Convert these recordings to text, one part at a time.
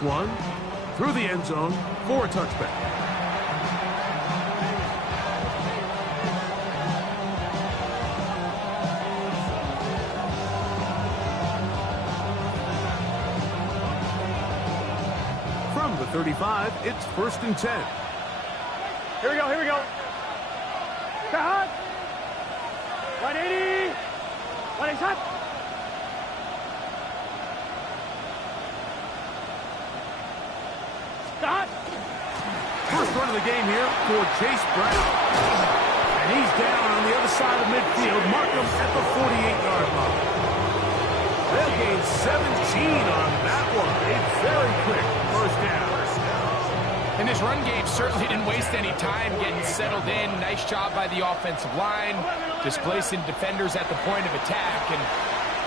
this one through the end zone for a touchback. From the 35, it's 1st and 10. Here we go, here we go. Cut. 180. 180 shot. Stop. First run of the game here for Chase Brown. And he's down on the other side of midfield. Mark him at the 48-yard line. They'll gain 17 on that one. A very quick first down. And this run game certainly didn't waste any time getting settled in. Nice job by the offensive line, displacing defenders at the point of attack, and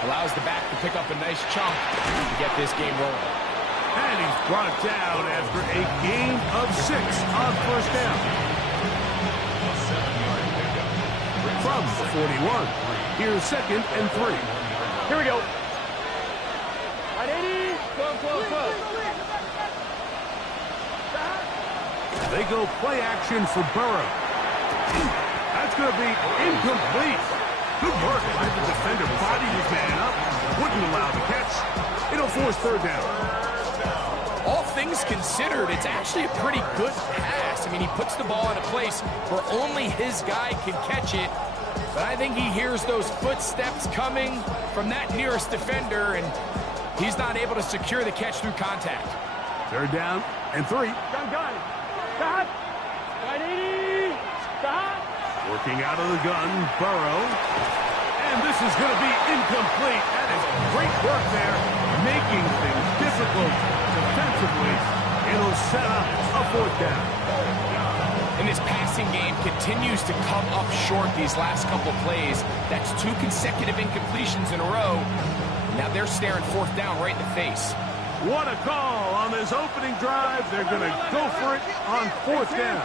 allows the back to pick up a nice chunk to get this game rolling. And he's brought down after a gain of 6 on first down. From the 41, here's 2nd and 3. Here we go. 180. Close. They go play action for Burrow. That's going to be incomplete. Good work by the defender. Bodied his man up. Wouldn't allow the catch. It'll force 3rd down. All things considered, it's actually a pretty good pass. I mean, he puts the ball in a place where only his guy can catch it. But I think he hears those footsteps coming from that nearest defender, and he's not able to secure the catch through contact. 3rd down and 3. Gun. Stop. 180. Stop. Working out of the gun, Burrow. And this is going to be incomplete. That is great work there, making things difficult defensively. It'll set up a 4th down. And this passing game continues to come up short these last couple plays. That's 2 consecutive incompletions in a row. Now they're staring 4th down right in the face. What a call on this opening drive. They're going to go for it on 4th down.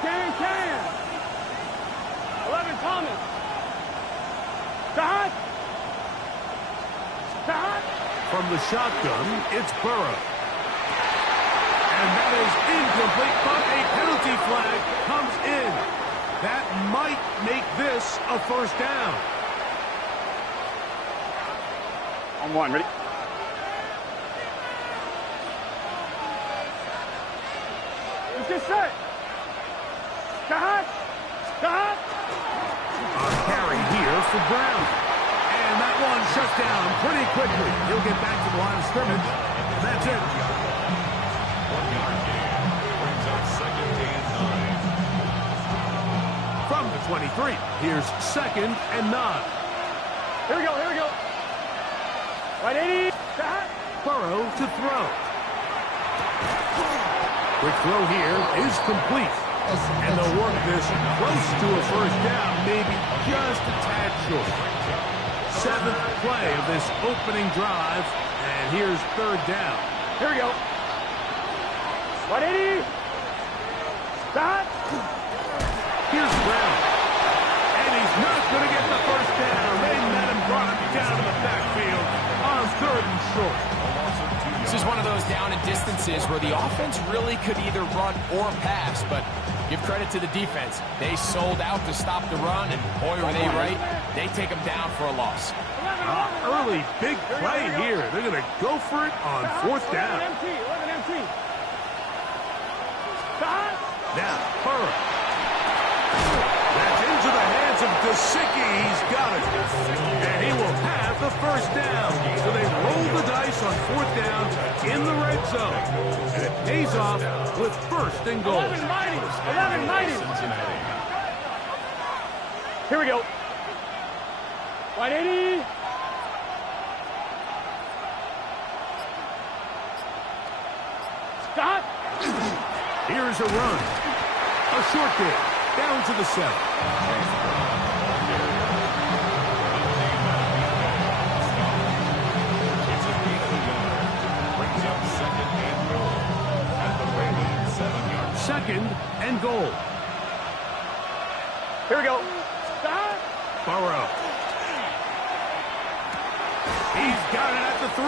Can. 11 Thomas. Stop. From the shotgun, it's Burrow. And that is incomplete, but a penalty flag comes in. That might make this a 1st down. On 1, ready? Get set. Stop. A carry here for Brown. And that one shut down pretty quickly. He'll get back to the line of scrimmage. That's it. 1 yard gain brings up 2nd and 9. From the 23, here's 2nd and 9. Here we go. 180. Stop. Burrow to throw. Quick throw here is complete. And they'll work this close to a 1st down, maybe just a tad short. 7th play of this opening drive, and here's 3rd down. Here we go. 180. Stop. Here's Brown. And he's not going to get the 1st down. They met him, brought him down to the backfield on 3rd and short. This is one of those down and distances where the offense really could either run or pass, but give credit to the defense. They sold out to stop the run, and boy, were they right. They take them down for a loss. Early big play here. They're going to go for it on 4th down. 11 MT. Stop. Now, Burrow. That's into the hands of Gesicki. He's got it. And he will have the 1st down. So they roll the dice on 4th down in the red zone. And it pays off with 1st and goal. 11 mighty. Here we go. 180. Stop. Here's a run. A short kick. Down to the 7. Second and goal. Here we go. Stop. Burrow. He's got it at the the 3.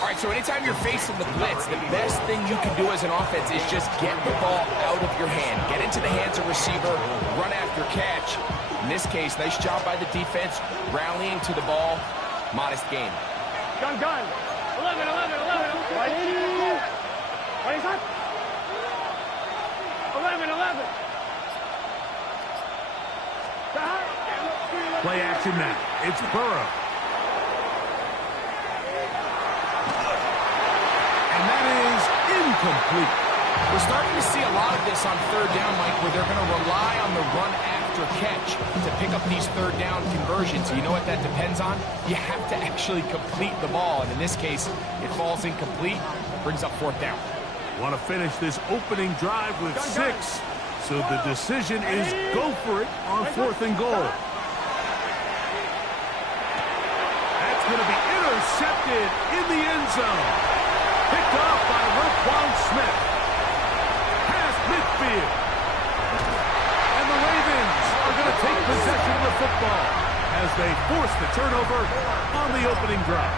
All right, so anytime you're facing the blitz, the best thing you can do as an offense is just get the ball out of your hand. Get into the hands of receiver, run after catch. In this case, nice job by the defense, rallying to the ball. Modest gain. Gun. 11. 180. What is that? 11. Play action now. It's Burrow. And that is incomplete. We're starting to see a lot of this on third down, Mike, where they're going to rely on the run after catch to pick up these third down conversions. You know what that depends on? You have to actually complete the ball. And in this case, it falls incomplete, brings up fourth down. Want to finish this opening drive with 6. So the decision is go for it on 4th and goal. That's going to be intercepted in the end zone. Picked off by Roquan Smith. Past midfield. And the Ravens are going to take possession of the football as they force the turnover on the opening drive.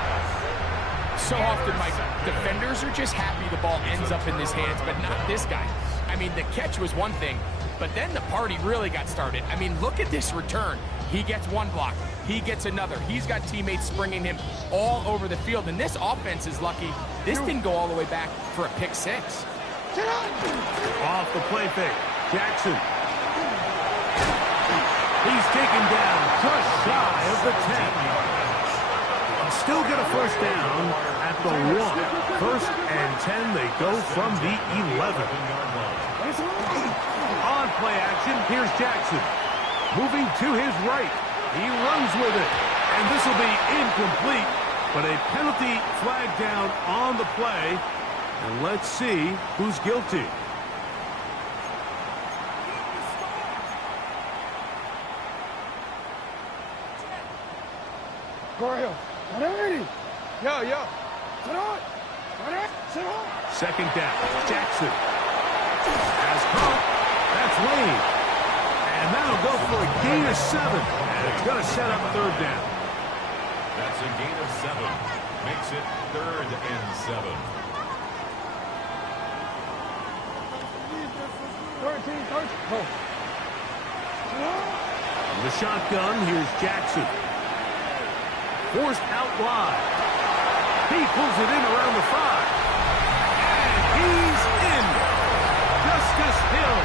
So often, Mike, defenders are just happy the ball ends up in his hands, but not this guy. I mean, the catch was one thing, but then the party really got started. I mean, look at this return. He gets one block. He gets another. He's got teammates springing him all over the field, and this offense is lucky. This didn't go all the way back for a pick 6. Off the play fake. Jackson. He's taken down just shy of the 10. Still get a first down at the 1. 1st and 10, they go from the 11. On play action, here's Jackson. Moving to his right. He runs with it. And this will be incomplete, but a penalty flag down on the play. And let's see who's guilty. Mario. Yo. Sit on. Second down. Jackson. Has caught. That's Wayne. And that'll go for a gain of 7. And it's going to set up 3rd down. That's a gain of 7. Makes it 3rd and 7. 13. From the shotgun, here's Jackson. Forced out wide. He pulls it in around the 5. And he's in. Justice Hill.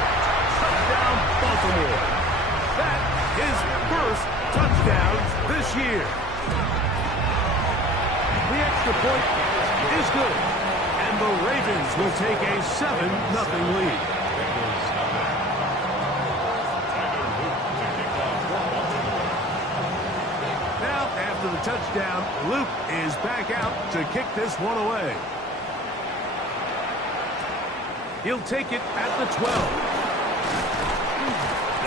Touchdown, Baltimore. That is first touchdown this year. The extra point is good. And the Ravens will take a 7-0 lead. After the touchdown, Luke is back out to kick this one away. He'll take it at the 12.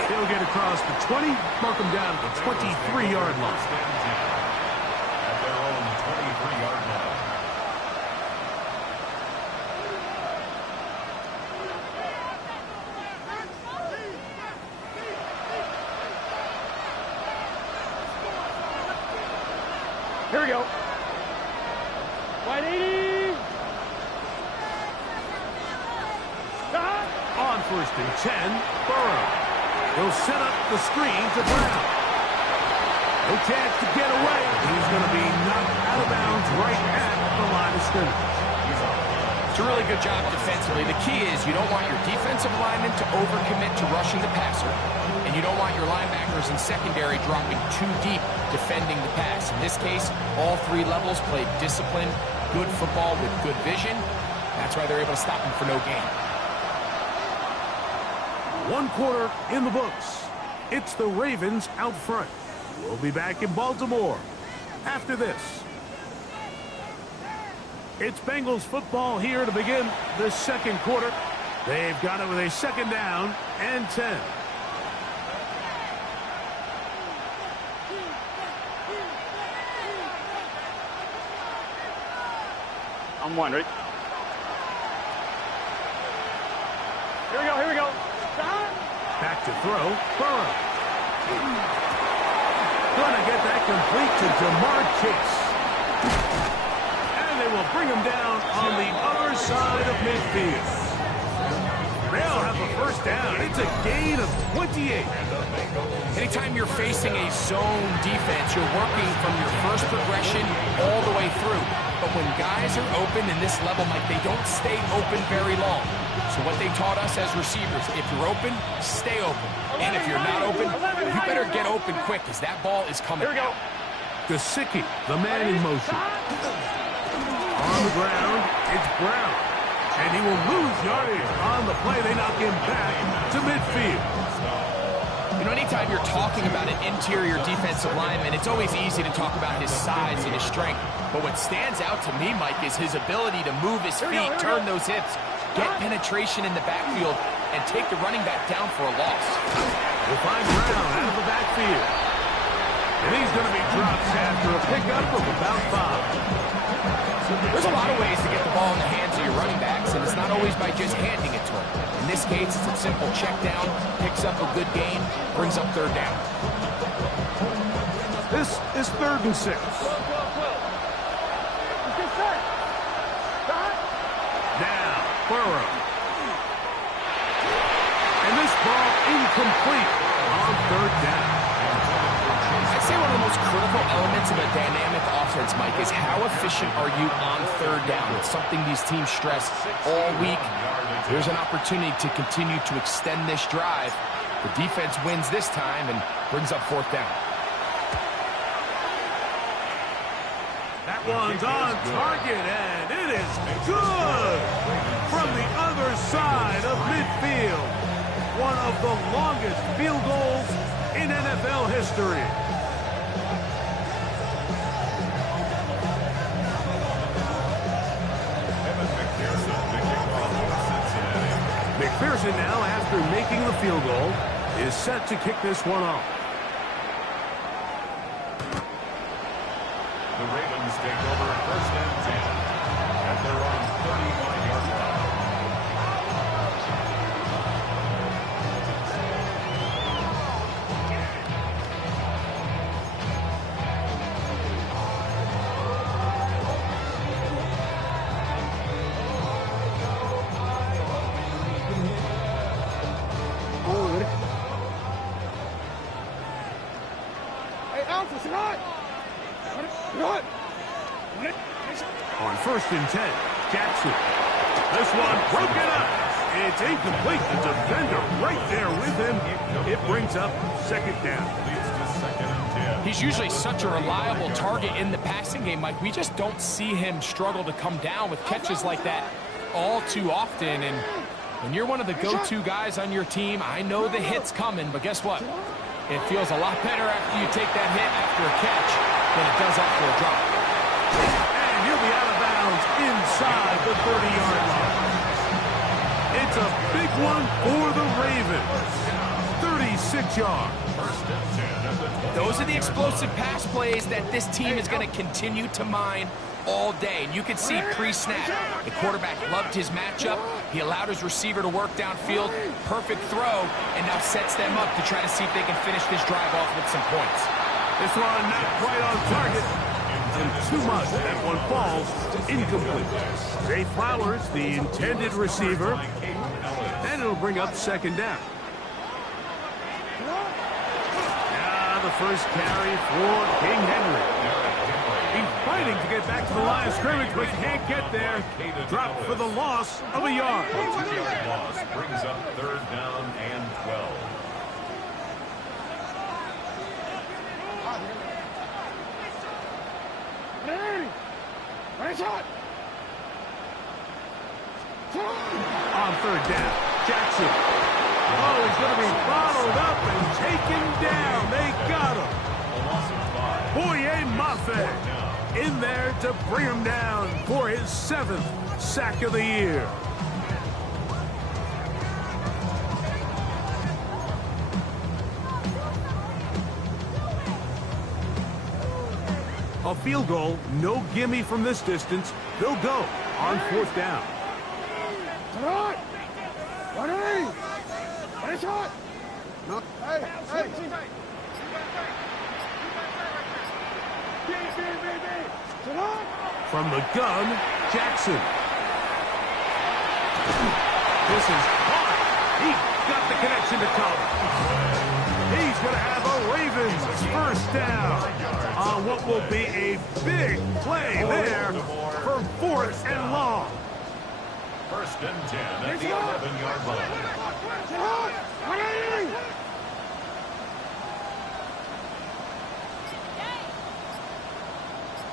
He'll get across the 20, mark him down at the 23-yard line. At their own 23-yard line. Here we go. 180. On 1st and 10, Burrow. He'll set up the screen to Brown. No chance to get away. He's going to be knocked out of bounds right at the line of scrimmage. It's a really good job defensively. The key is you don't want your defensive linemen to overcommit to rushing the passer, and you don't want your linebackers in secondary dropping too deep defending the pass. In this case, all 3 levels played disciplined, good football with good vision. That's why they're able to stop him for no gain. 1 quarter in the books. It's the Ravens out front. We'll be back in Baltimore after this. It's Bengals football here to begin the 2nd quarter. They've got it with a 2nd down and 10. I'm one, right? Here we go. Back to throw. Burrow. Gonna get that complete to Jamar Chase. And they will bring him down on the other side of midfield. They'll have a first down. It's a gain of 28. Anytime you're facing a zone defense, you're working from your first progression all the way through. But when guys are open in this level, Mike, they don't stay open very long. So what they taught us as receivers, if you're open, stay open. And if you're not open, you better get open quick because that ball is coming. Here we go. Gesicki, the man in motion. On the ground, it's Brown. And he will lose yardage on the play. They knock him back to midfield. You know, anytime you're talking about an interior defensive lineman, it's always easy to talk about his size and his strength. But what stands out to me, Mike, is his ability to move his feet, turn those hips, get penetration in the backfield, and take the running back down for a loss. We'll find Brown out of the backfield. And he's going to be dropped after a pickup of about 5. There's a lot of ways to get the ball in the hands of your running backs, and it's not always by just handing it to them. In this case, it's a simple check down, picks up a good gain, brings up third down. This is 3rd and 6. Now, Burrow. And this ball incomplete on 3rd down. I'd say one of the most critical elements of a dynamic offense, Mike, is how efficient are you on 3rd down? It's something these teams stress all week. Here's an opportunity to continue to extend this drive. The defense wins this time and brings up 4th down. That one's on target, and it is good from the other side of midfield. One of the longest field goals in NFL history. McPherson now, after making the field goal, is set to kick this one off. The Ravens take over 1st and 10 at their own 35-yard line. On 1st and 10, Jackson. This one broken up. It's incomplete. The defender right there with him. It brings up 2nd down. He's usually such a reliable target in the passing game, Mike. We just don't see him struggle to come down with catches like that all too often. And when you're one of the go-to guys on your team, I know the hit's coming, but guess what? It feels a lot better after you take that hit after a catch than it does after a drop. And he'll be out of bounds inside the 30-yard line. It's a big one for the Ravens. 36 yards. Those are the explosive pass plays that this team is going to continue to mine all day. And you can see pre-snap, the quarterback loved his matchup. He allowed his receiver to work downfield. Perfect throw, and now sets them up to try to see if they can finish this drive off with some points. This one not quite on target. And too much. That one falls incomplete. Zay Flowers, the intended receiver. And it'll bring up 2nd down. Now the first carry for King Henry. He's fighting to get back to the line of scrimmage, but can't get there. Dropped for the loss of a yard. A 2-yard loss brings up 3rd down and 12. On 3rd down, Jackson. Oh, he's going to be bottled up and taken down. They got him. Boye Mafe in there to bring him down for his 7th sack of the year. A field goal, no gimme from this distance. They'll go on 4th down. From the gun, Jackson. This is hard. He got the connection to cover. He's going to have a Ravens first down on what will be a big play there for 4th and long. First and 10 at the 11-yard line.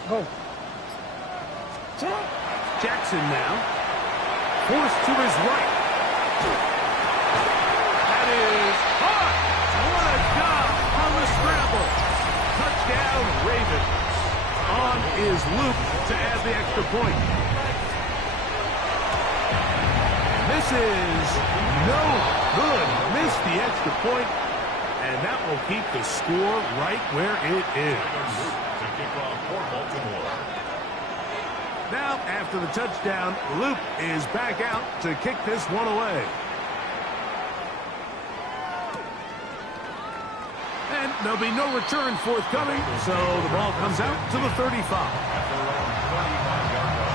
Go. Jackson now. Forced to his right. That is hot. What a job on the scramble. Touchdown, Ravens. On is Luke to add the extra point. And this is no good. Missed the extra point, and that will keep the score right where it is. To kick off for Baltimore. Now, after the touchdown, Luke is back out to kick this one away. And there'll be no return forthcoming, so the ball comes out to the 35. At their own 35-yard line.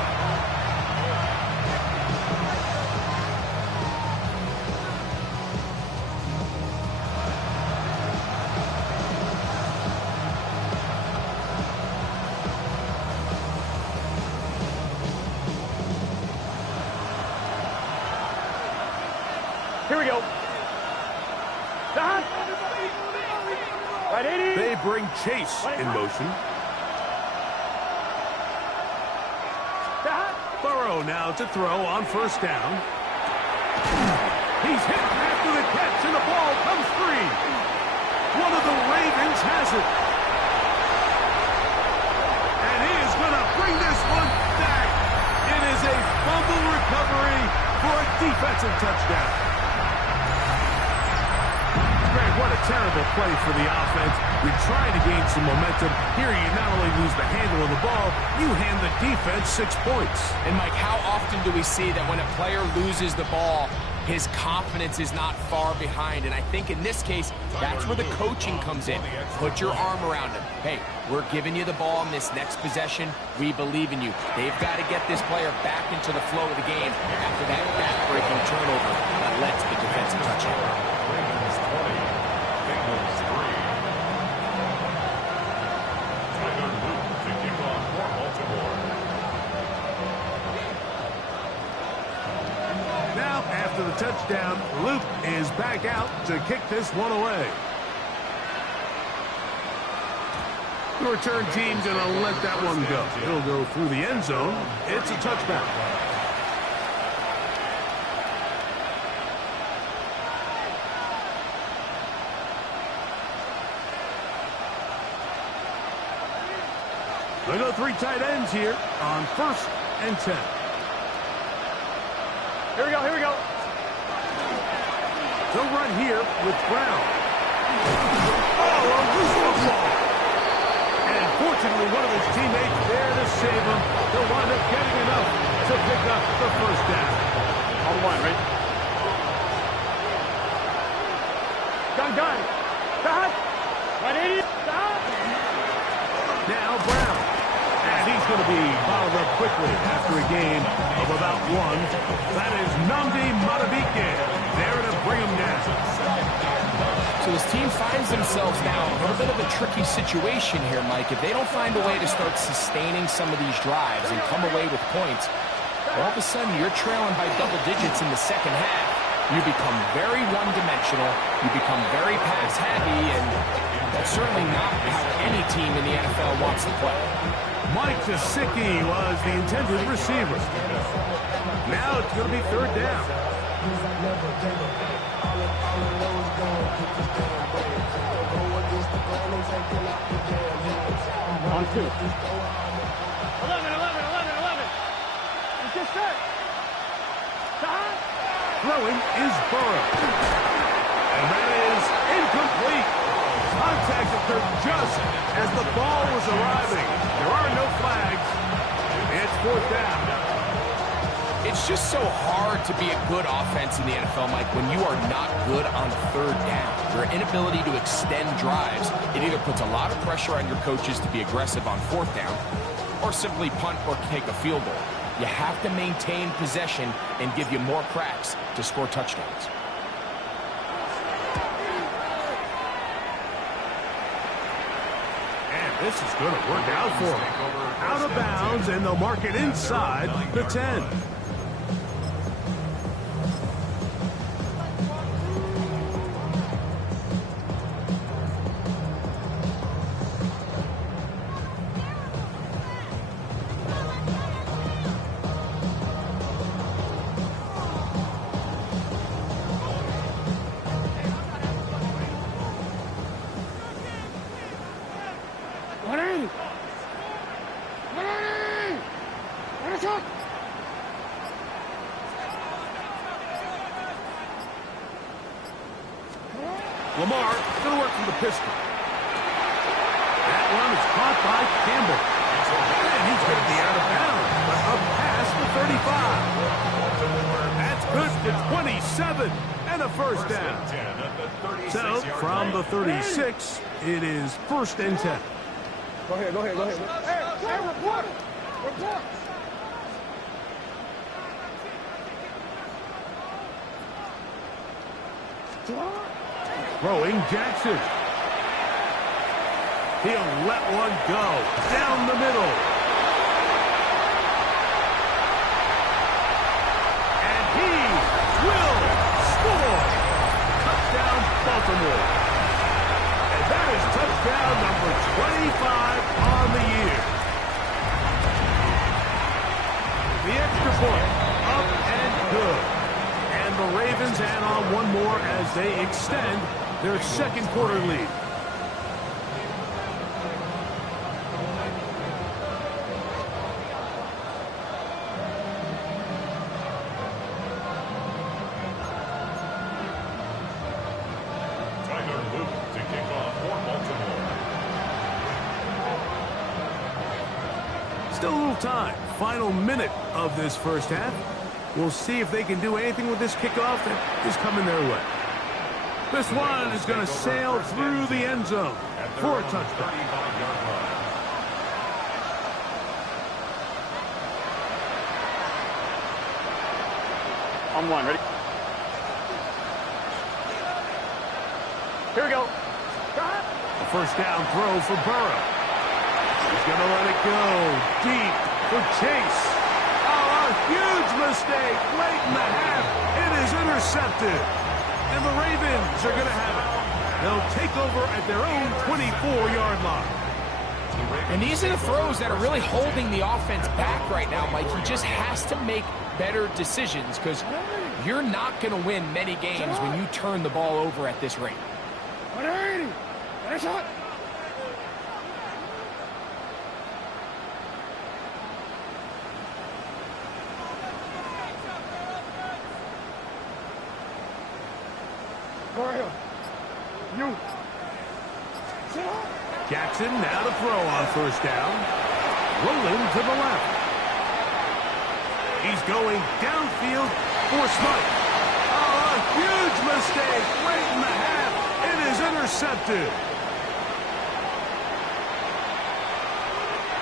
Here we go. Dot. Right 80. They bring Chase in motion. Dot. Burrow now to throw on first down. He's hit after the catch, and the ball comes free. One of the Ravens has it. And he is going to bring this one back. It is a fumble recovery for a defensive touchdown. Greg, what a terrible play for the offense. You're trying to gain some momentum. Here you not only lose the handle of the ball, you hand the defense 6 points. And, Mike, how often do we see that when a player loses the ball, his confidence is not far behind? And I think in this case, that's where the coaching comes in. Put your arm around him. Hey, we're giving you the ball in this next possession. We believe in you. They've got to get this player back into the flow of the game after that back-breaking turnover that led to the defensive touchdown. Ravens 20, Begals 3. Tyler Luke to kick off for Baltimore. Now, after the touchdown, Luke is back out to kick this one away. The return team's going to let that one go. He'll go through the end zone. It's a touchback. They go 3 tight ends here on 1st and 10. Here we go. Here we go. They'll run here with Brown. Oh, a loose football. And fortunately, one of his teammates there to save him. They'll wind up getting enough to pick up the first down. On the line, right? Gun. Dot. Right 80. Dot. Now Brown. And he's going to be bottled up quickly after a game of about 1. That is Nnamdi Madubuike there to bring him down. So this team finds themselves now in a little bit of a tricky situation here, Mike. If they don't find a way to start sustaining some of these drives and come away with points, all of a sudden you're trailing by double digits in the second half. You become very one-dimensional. You become very pass-heavy, and that's certainly not how any team in the NFL wants to play. Mike Gesicki was the intended receiver. Now it's going to be 3rd down. On 2. 11. It's just set. Dot. Throwing is Burrow. And that is incomplete. Contact occurred just as the ball was arriving. There are no flags. It's 4th down. It's just so hard to be a good offense in the NFL, Mike, when you are not good on 3rd down. Your inability to extend drives, it either puts a lot of pressure on your coaches to be aggressive on 4th down, or simply punt or take a field goal. You have to maintain possession and give you more cracks to score touchdowns. And this is going to work out for them. Out of bounds, and they'll mark it inside the 10. Lamar going to work from the pistol. That one is caught by Campbell. And he's going to be out of bounds, but up past the 35. That's good for 27 and a first down. So, from the 36, it is 1st and 10. Go ahead. Hey, report! Report! Throwing Jackson. He'll let one go down the middle. And he will score. Touchdown, Baltimore. And that is touchdown number 25 on the year. The extra point, up and good. And the Ravens add on one more as they extend their 2nd quarter lead. Tyler Luke to kick off for Baltimore. Still a little time. Final minute of this first half. We'll see if they can do anything with this kickoff that is coming their way. This one is going to sail through the end zone for a touchdown. On one, ready? Here we go. A first down throw for Burrow. He's going to let it go deep for Chase. Oh, a huge mistake late in the half. It is intercepted. And the Ravens are going to have it. They'll take over at their own 24-yard line. And these are the throws that are really holding the offense back right now, Mike. He just has to make better decisions because you're not going to win many games when you turn the ball over at this rate. Jackson now to throw on first down. Rolling to the left. He's going downfield for Smite. Oh, a huge mistake late in the half. It is intercepted.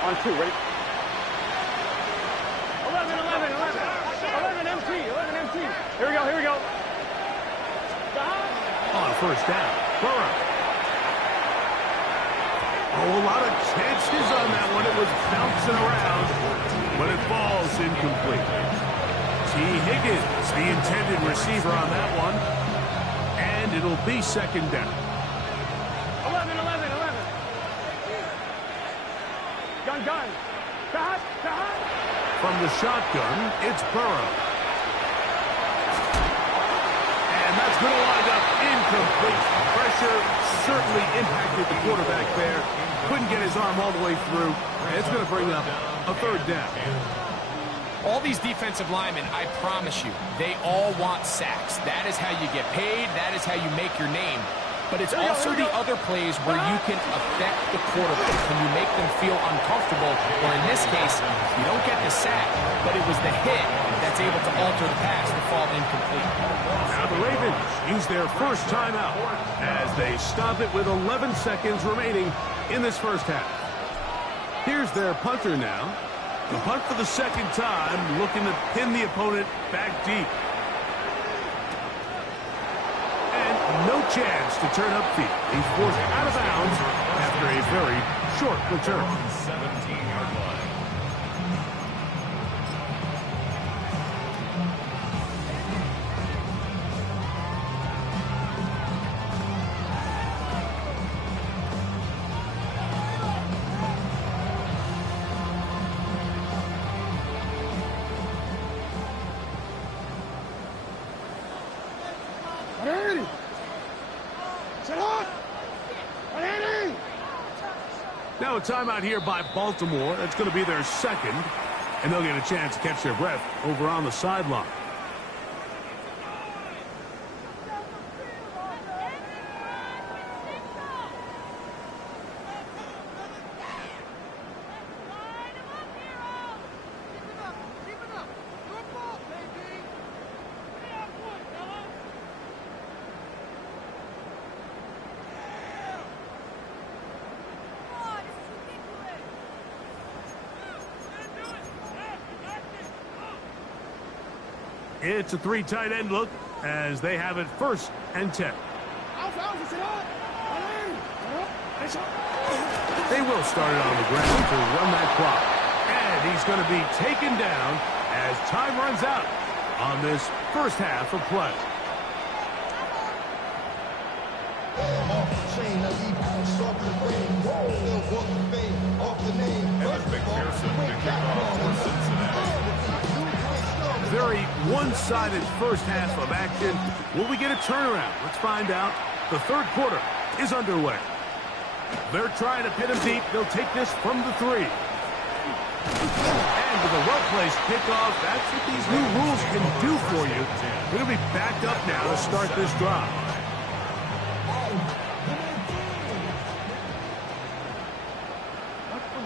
On 2, ready? 11 MT. Here we go. On first down, Burrow. Oh, a lot of chances on that one. It was bouncing around, but it falls incomplete. T. Higgins, the intended receiver on that one. And it'll be 2nd down. 11. Gun. From the shotgun, it's Burrow. And that's going to wind up incomplete. Pressure certainly impacted the quarterback there. Couldn't get his arm all the way through. And it's going to bring up a 3rd down. All these defensive linemen, I promise you, they all want sacks. That is how you get paid. That is how you make your name. But it's also the other plays where you can affect the quarterback when you make them feel uncomfortable, or in this case, you don't get the sack, but it was the hit that's able to alter the pass to fall incomplete. Now the Ravens use their first timeout as they stop it with 11 seconds remaining in this first half. Here's Here's their punter now. The punt for the second time, looking to pin the opponent back deep. And no chance to turn upfield. He's forced out of bounds after a very short return. 17-yard line. Now a timeout here by Baltimore. That's going to be their second, and they'll get a chance to catch their breath over on the sideline. It's a three tight end look as they have it 1st and 10. They will start it on the ground to run that clock. And he's going to be taken down as time runs out on this first half of play. Very one-sided first half of action. Will we get a turnaround? Let's find out. The third quarter is underway. They're trying to pin him deep. They'll take this from the 3. And with a well-placed kickoff, that's what these new rules can do for you. They're going to be backed up now to start this drive.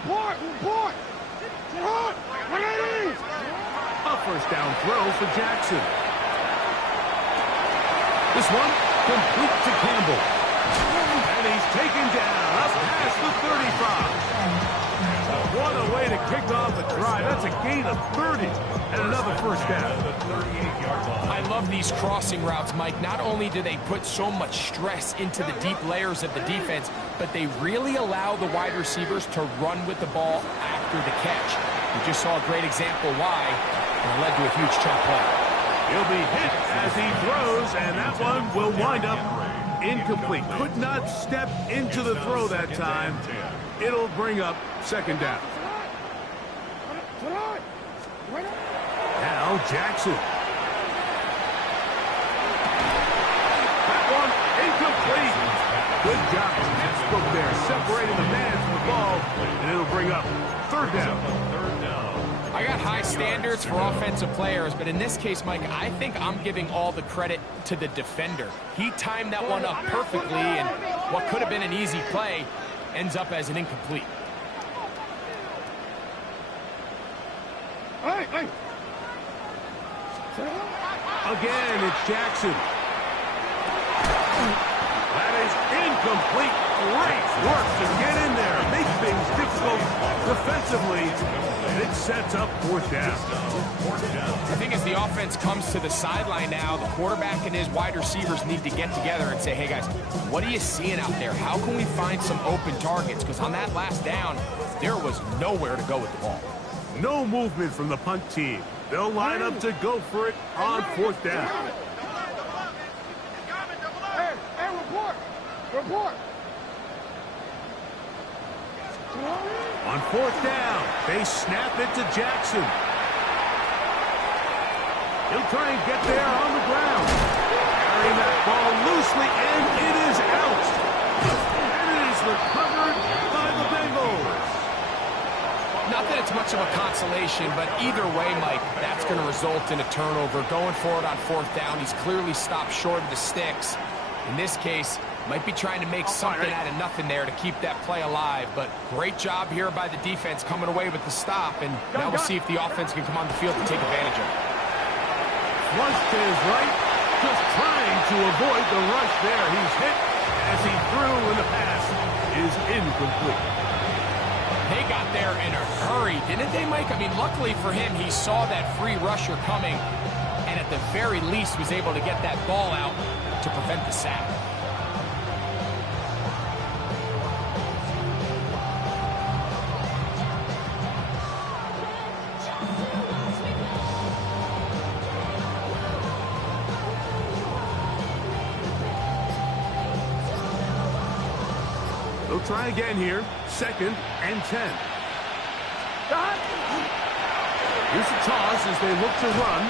Report! A first down throw for Jackson. This one complete to Campbell. And he's taken down up past the 35. What a way to kick off a drive. That's a gain of 30 and another first down. I love these crossing routes, Mike. Not only do they put so much stress into the deep layers of the defense, but they really allow the wide receivers to run with the ball after the catch. We just saw a great example why, and it led to a huge chunk play. He'll be hit as he throws, and that one will wind up incomplete. Could not step into the throw that time. It'll bring up second down. Now Jackson. That one incomplete. Good job. Textbook there, separating the man from the ball, and it'll bring up third down. I got high standards for offensive players, but in this case, Mike, I think I'm giving all the credit to the defender. He timed that one up perfectly, and what could have been an easy play ends up as an incomplete. Again, it's Jackson. That is incomplete. Great work to get in there. Make things difficult defensively. And it sets up fourth down. I think as the offense comes to the sideline now, the quarterback and his wide receivers need to get together and say, hey, guys, what are you seeing out there? How can we find some open targets? Because on that last down, there was nowhere to go with the ball. No movement from the punt team. They'll line up to go for it on fourth down. Hey, report! On fourth down, they snap it to Jackson. He'll try and get there on the ground. Carrying that ball loosely, and it is out. And it is recovered by the Begals. Not that it's much of a consolation, but either way, Mike, that's going to result in a turnover. Going for it on fourth down, he's clearly stopped short of the sticks. In this case, might be trying to make something out of nothing there to keep that play alive. But great job here by the defense coming away with the stop. And now we'll see if the offense can come on the field to take advantage of it. Flush to his right, just trying to avoid the rush there. He's hit as he threw, and the pass is incomplete. They got there in a hurry, didn't they, Mike? I mean, luckily for him, he saw that free rusher coming and at the very least was able to get that ball out to prevent the sack. They'll try again here. 2nd and 10. Here's the toss as they look to run.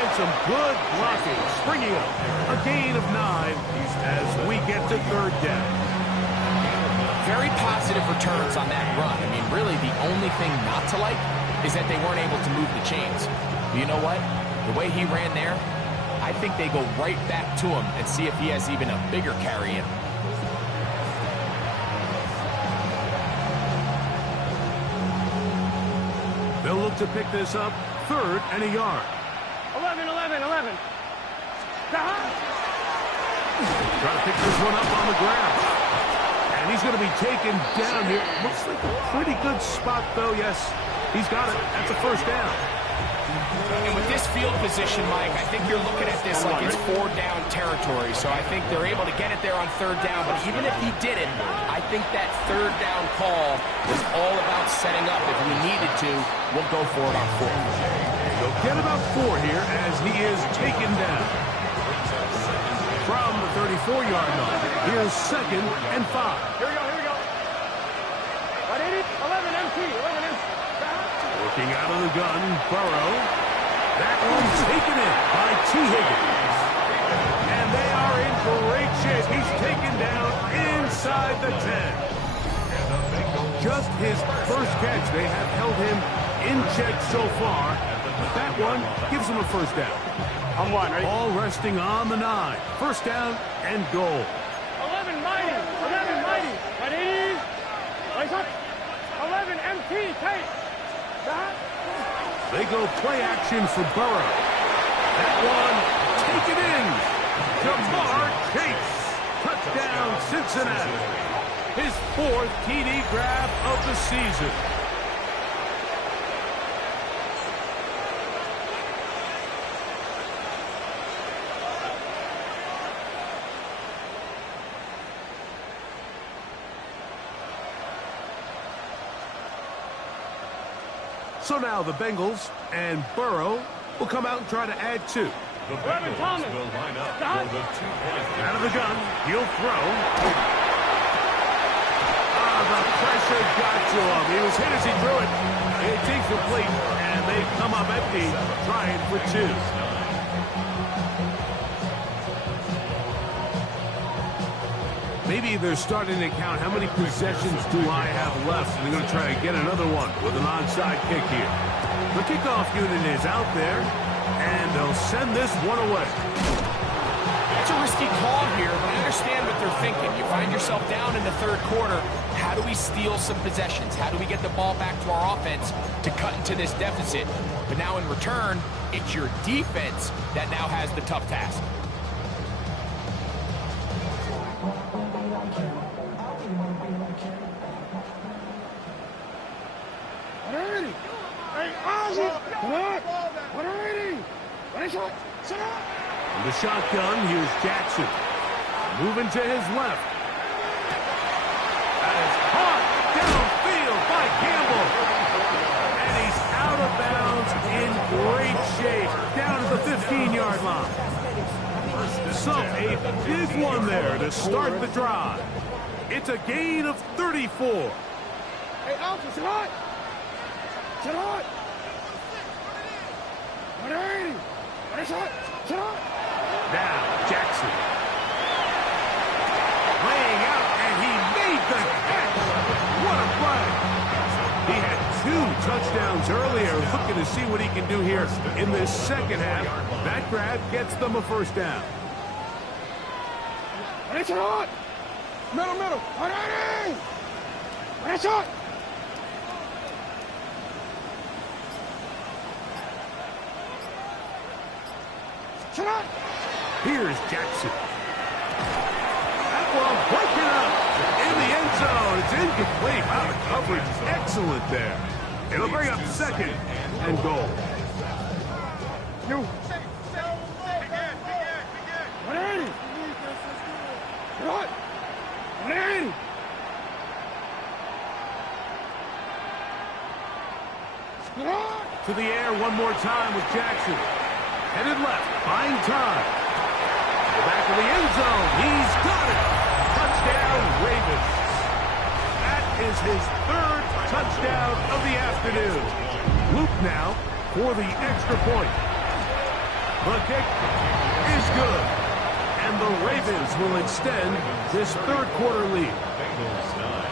And some good blocking. Springing up. A gain of 9 as we get to 3rd down. Very positive returns on that run. I mean, really, the only thing not to like is that they weren't able to move the chains. But you know what? The way he ran there, I think they go right back to him and see if he has even a bigger carry in him. They'll look to pick this up. 3rd and a yard. 11. Trying to pick this one up on the ground. And he's going to be taken down here. Looks like a pretty good spot, though. Yes, he's got it. That's a 1st down. And with this field position, Mike, I think you're looking at this like it's 4-down territory. So I think they're able to get it there on 3rd down. But even if he didn't, I think that 3rd down call was all about setting up. If we needed to, we'll go for it on 4th. They'll get about 4 here as he is taken down. From the 34-yard line, here's 2nd and 5. Here we go. 11 MT. Working out of the gun, Burrow. That one's taken in by T. Higgins. And they are in great shape. He's taken down inside the 10. Just his first catch. They have held him in check so far. But that one gives him a 1st down. I'm 1, ready? All resting on the 9. 1st down and goal. 11 mighty. Ready? Race up. 11 MT. Take. They go play action for Burrow. That one taken in. Jamar Chase. Touchdown Cincinnati. His 4th TD grab of the season. So now the Bengals and Burrow will come out and try to add 2. The Begals will line up for the 2-point. Out of the gun, he'll throw. The pressure got to him. He was hit as he threw it. It's incomplete, and they come up empty, trying for 2. Maybe they're starting to count how many possessions do I have left, and they're going to try to get another one with an onside kick here. The kickoff unit is out there, and they'll send this one away. It's a risky call here, but I understand what they're thinking. You find yourself down in the 3rd quarter. How do we steal some possessions? How do we get the ball back to our offense to cut into this deficit? But now in return, it's your defense that now has the tough task. In the shotgun, here's Jackson. Moving to his left. That is caught downfield by Campbell. And he's out of bounds in great shape. Down at the 15-yard line. So a big one there to start the drive. It's a gain of 34. Hey, Alpha, sit hot. Now, Jackson. Laying out, and he made the catch. What a play. He had 2 touchdowns earlier, looking to see what he can do here in this 2nd half. That grab gets them a 1st down. Middle. Here's Jackson. That one broken up in the end zone. It's incomplete. Wow, the coverage excellent there. It'll bring up second and goal. To the air one more time with Jackson. Headed left, buying time. To the back of the end zone. He's got it. Touchdown, Ravens. That is his third touchdown of the afternoon. Luke now for the extra point. The kick is good. And the Ravens will extend this third quarter lead. Begals 9.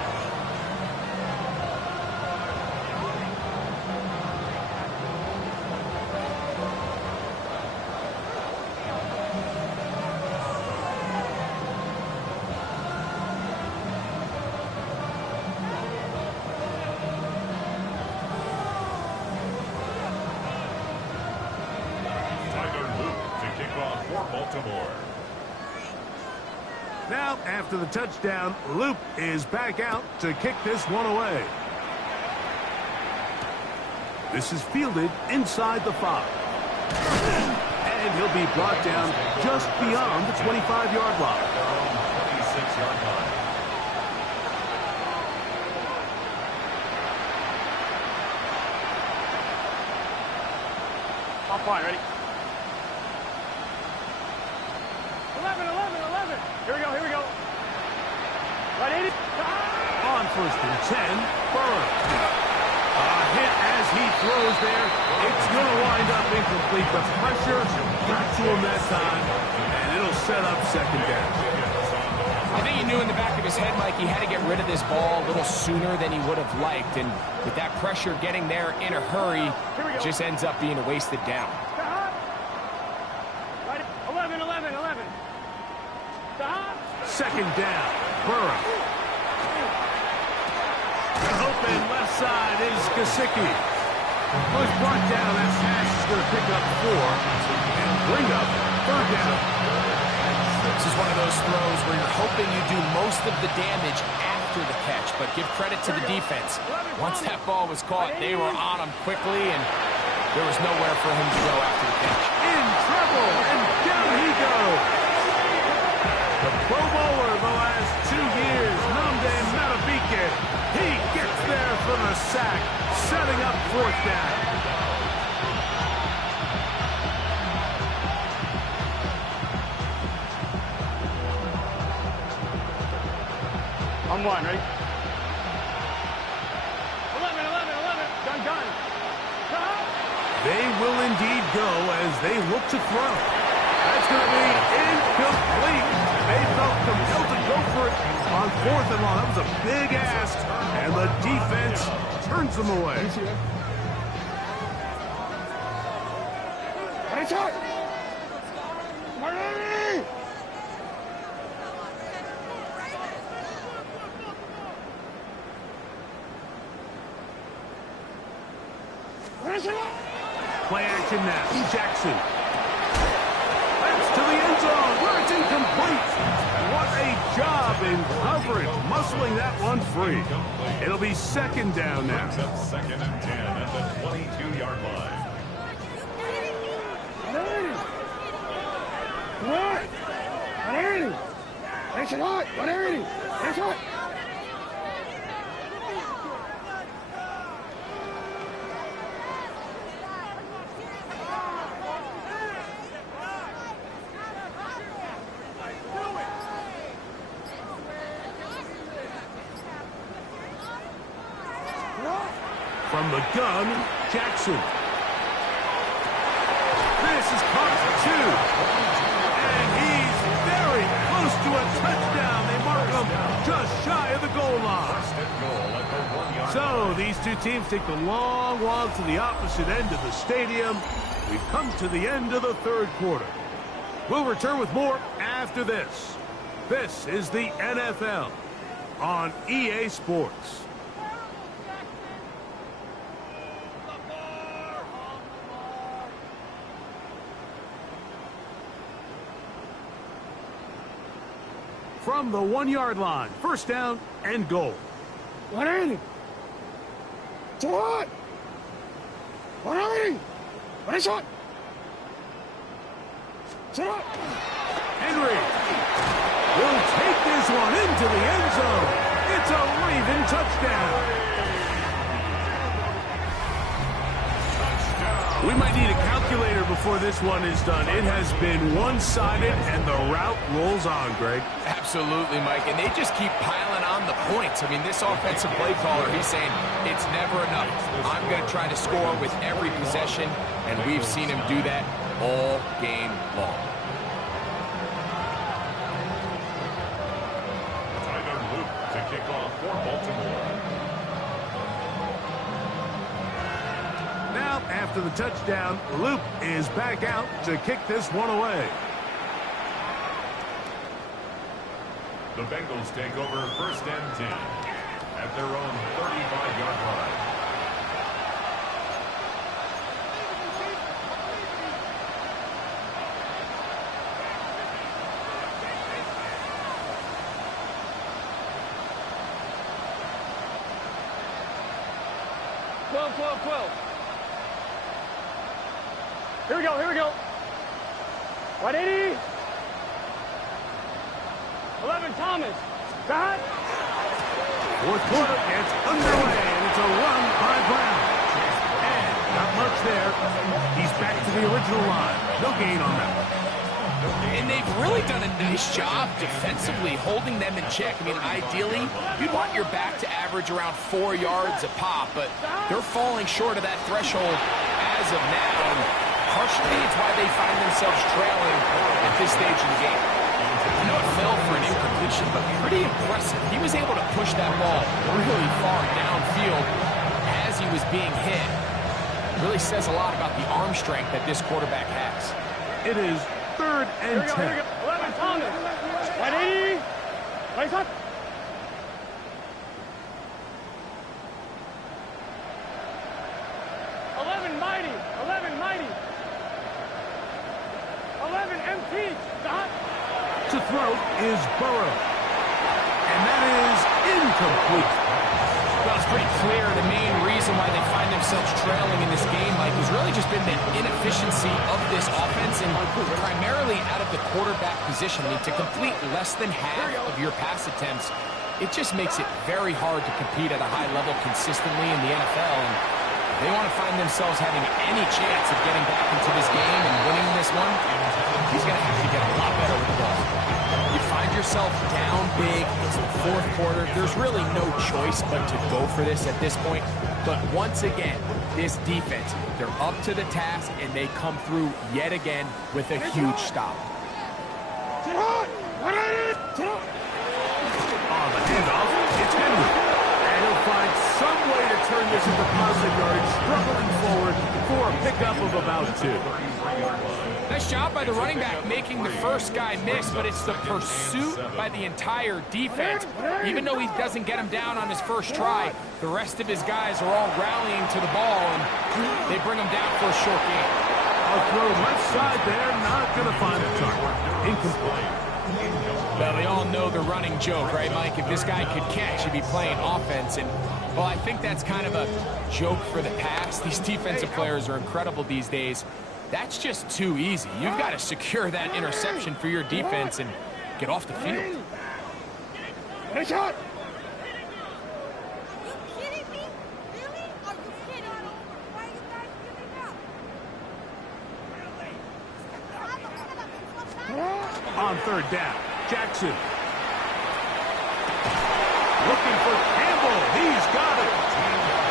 Now, after the touchdown, Luke is back out to kick this one away. This is fielded inside the 5. And he'll be brought down just beyond the 25-yard line. 26-yard line. Top line, ready? 11. Here we go. Right, 80. On first and 10, Burrow. A hit as he throws there. It's going to wind up incomplete. The pressure got to him that time, and it'll set up second down. I think he knew in the back of his head, Mike, he had to get rid of this ball a little sooner than he would have liked. And with that pressure getting there in a hurry, it just ends up being a wasted down. Right, 11. Second down, Burrow. The open left side is Gesicki. Was brought down. That pass is going to pick up 4 and bring up third down. This is one of those throws where you're hoping you do most of the damage after the catch, but give credit to the defense. Once that ball was caught, they were on him quickly, and there was nowhere for him to go after the catch. In trouble, and down he goes. The Pro Bowler the last 2 years, Nnamdi Madubuike. He gets there for the sack, setting up fourth down. On one, ready? 11. Gun. They will indeed go as they look to throw. That's going to be incomplete. They felt compelled to go for it on fourth and long. That was a big ask, and the defense turns them away. Play action now. Jackson. That's to the end zone where it's incomplete. What a job in coverage, muscling that one free. It'll be second down now. Brings up second and 10 at the 22-yard line. From the gun, Jackson. This is caught for 2. And he's very close to a touchdown. They mark him just shy of the goal line. So these two teams take the long walk to the opposite end of the stadium. We've come to the end of the third quarter. We'll return with more after this. This is the NFL on EA Sports. From the 1-yard line, first down and goal. 180. What? 180. What is it? Henry will take this one into the end zone. It's a Raven touchdown. We might need a calculator before this one is done. It has been one-sided, and the route rolls on, Greg. Absolutely, Mike, and they just keep piling on the points. I mean, this offensive play caller, he's saying it's never enough. I'm going to try to score with every possession, and we've seen him do that all game long. Tyler Luke to kick off for Baltimore. Now, after the touchdown, Luke is back out to kick this one away. The Bengals take over first and 10 at their own 35-yard line. Here we go, here we go. 180. 11, Thomas. Got. Fourth quarter gets underway, and it's a run by Brown. And not much there. He's back to the original line. No gain on that one. And they've really done a nice job defensively holding them in check. I mean, ideally, you'd want your back to average around 4 yards a pop, but they're falling short of that threshold as of now. And partially, it's why they find themselves trailing at this stage in the game. I know it fell for an incompletion, but pretty impressive. He was able to push that ball really far downfield as he was being hit. Really says a lot about the arm strength that this quarterback has. It is 3rd and 10. Here we go. 11, Thomas. 180. Place up. 11, Mighty. 11, Mighty. 11, MT. Stop. To throw is Burrow. And that is incomplete. Well, it's pretty clear the main reason why they find themselves trailing in this game, Mike, has really just been the inefficiency of this offense and primarily out of the quarterback position. I mean, to complete less than half of your pass attempts, it just makes it very hard to compete at a high level consistently in the NFL. And if they want to find themselves having any chance of getting back into this game and winning this one, he's going to have to get a lot better with the ball. You find yourself down big. It's the fourth quarter. There's really no choice but to go for this at this point. But once again, this defense, they're up to the task, and they come through yet again with a huge stop. On the handoff, it's Henry. And he'll find some way to turn this into positive yards, struggling forward for a pickup of about 2. Nice job by the running back making the first guy miss, but it's the pursuit by the entire defense. Even though he doesn't get him down on his first try, the rest of his guys are all rallying to the ball, and they bring him down for a short gain. I'll throw left side there, not going to find a target. Incomplete. Well, they all know the running joke, right, Mike? If this guy could catch, he'd be playing offense. And, well, I think that's kind of a joke for the past. These defensive players are incredible these days. That's just too easy. You've got to secure that interception for your defense and get off the field. Nice shot. On 3rd down, Jackson. Looking for Campbell. He's got it.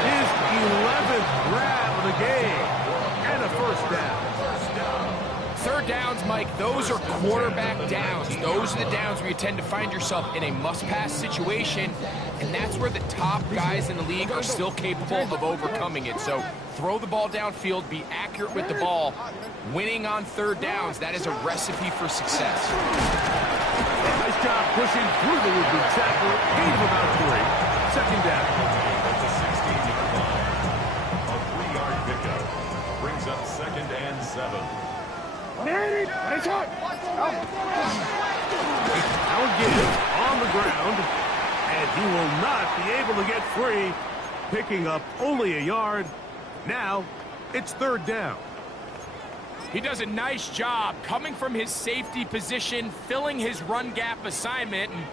His 11th grab of the game. And a first down. 3rd downs, Mike, those are quarterback downs. Those are the downs where you tend to find yourself in a must-pass situation, and that's where the top guys in the league are still capable of overcoming it. So throw the ball downfield, be accurate with the ball. Winning on 3rd downs, that is a recipe for success. Nice job pushing through the would-be tackler. Gain of about 3. 2nd down. That's a 16-yard line. A 3-yard pickup brings up 2nd and 7. 180. Nice shot. Now again, on the ground. And he will not be able to get free, picking up only a yard. Now, it's third down. He does a nice job coming from his safety position, filling his run gap assignment, and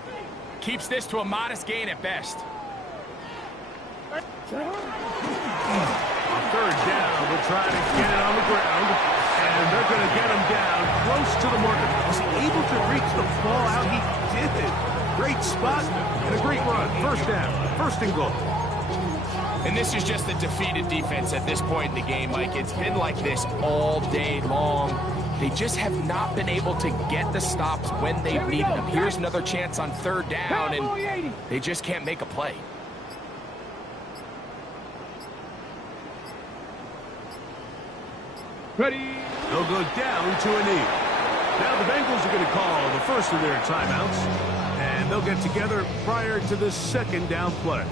keeps this to a modest gain at best. On third down, they'll try to get it on the ground, and they're going to get him down close to the marker. Was he able to reach the ball out? He did it. Great spot and a great run. First down, first and goal. And this is just a defeated defense at this point in the game, Mike. It's been like this all day long. They just have not been able to get the stops when they've needed them. Here's another chance on third down, and they just can't make a play. Ready. They'll go down to a knee. Now the Bengals are going to call the first of their timeouts, and they'll get together prior to the second down play.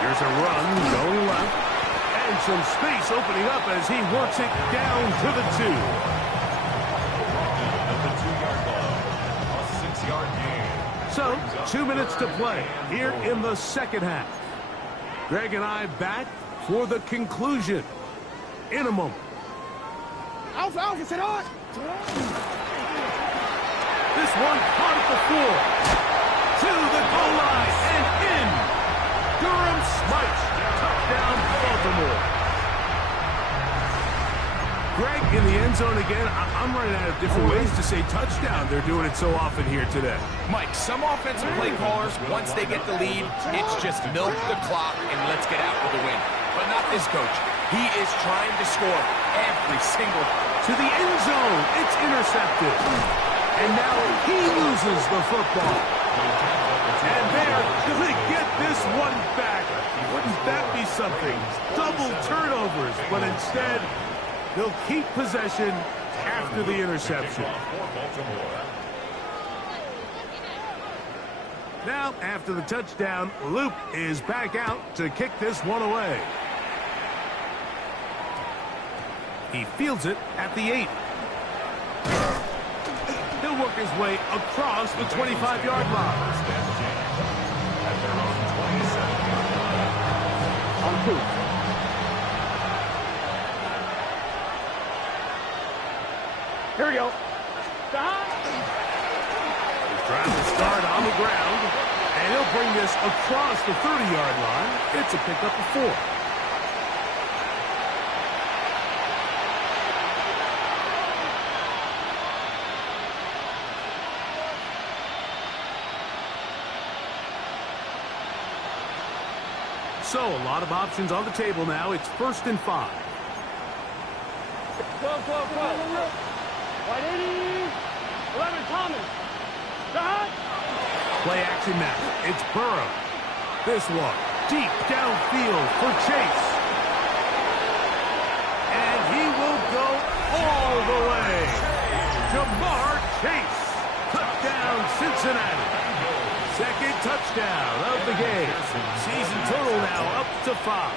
Here's a run going left, and some space opening up as he works it down to the 2. At the 2-yard line, a 6-yard gain. So, 2 minutes to play here in the second half. Greg and I back for the conclusion in a moment. Alpha, sit on. This one caught at the floor. To the goal line and in. Durham Smites. Touchdown, Baltimore. Greg in the end zone again. I'm running out of different ways to say touchdown. They're doing it so often here today. Mike, some offensive play callers, once they get the lead, it's just milk the clock and let's get out with a win. But not this coach. He is trying to score every single. To the end zone. It's intercepted. And now he loses the football. And they're going to get this one back. Wouldn't that be something? Double turnovers, but instead, they'll keep possession after the interception. Now, after the touchdown, Luke is back out to kick this one away. He fields it at the 8. He'll work his way across the 25-yard line. On 2. Here we go. He's trying to start on the ground, and he'll bring this across the 30-yard line. It's a pickup of 4. So, a lot of options on the table now. It's 1st and 5. Go. White 80. 11, Thomas. Play action now. It's Burrow. This one deep downfield for Chase. And he will go all the way. Jamar Chase. Touchdown, Cincinnati. Second touchdown of the game. Season total now up to 5.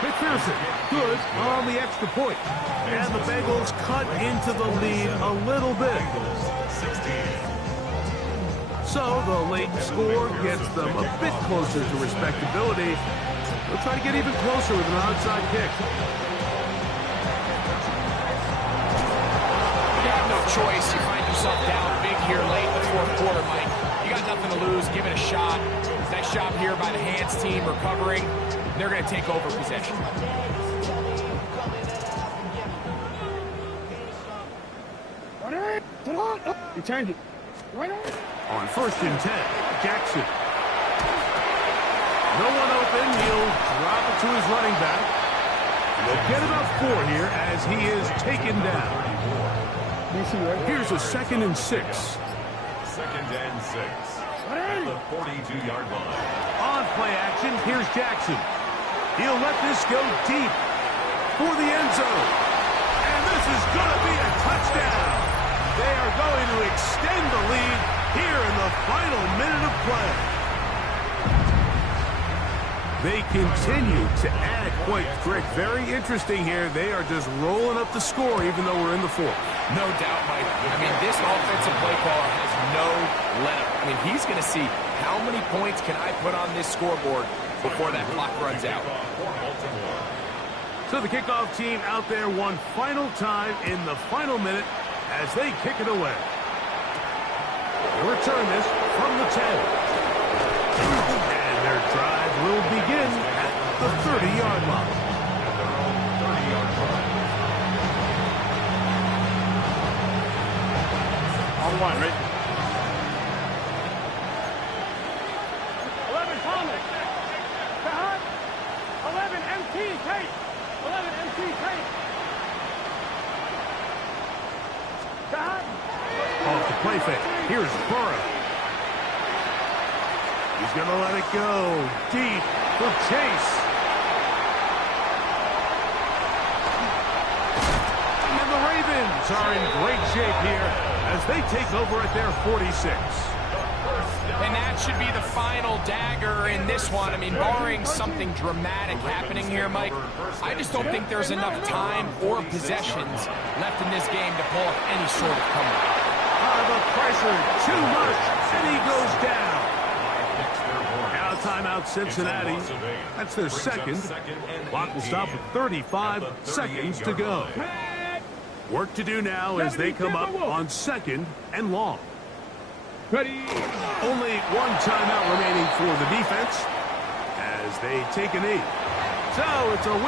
McPherson, good on the extra point. And the Bengals cut into the lead a little bit. So the late score gets them a bit closer to respectability. They'll try to get even closer with an onside kick. You have no choice. You find yourself down big here late in the fourth quarter, Mike. You got nothing to lose. Give it a shot. Nice job here by the hands team recovering. They're going to take over possession. You turned it. On 1st and 10, Jackson. No one open. He'll drop it to his running back. They'll get about 4 here as he is taken down. Here's a 2nd and 6. 2nd and 6. At the 42-yard line. On play action, here's Jackson. He'll let this go deep for the end zone. And this is going to be a touchdown. They are going to extend the lead here in the final minute of play. They continue to add points. Greg, very interesting here. They are just rolling up the score even though we're in the fourth. No doubt, Mike. I mean, this offensive play caller has no let-up. I mean, he's going to see how many points can I put on this scoreboard before that clock runs out. So the kickoff team out there one final time in the final minute as they kick it away. They return this from the 10. And their drive will begin at the 30-yard line. At their own 30-yard line. On one, Rick. 11 Thomas. Sahad. 11 MT Tate. 11 MT Tate. Sahad. Off the play fake. Here's Burrow. He's going to let it go deep for Chase. And the Ravens are in great shape here as they take over at their 46. And that should be the final dagger in this one. I mean, barring something dramatic happening here, Mike, I just don't think there's enough time or possessions left in this game to pull off any sort of comeback. The pressure, too much, and he goes down. Now timeout Cincinnati. That's their second. Clock will stop with 35 seconds to go. Work to do now as they come up on 2nd and long. Ready. Only one timeout remaining for the defense as they take a knee. So it's a win.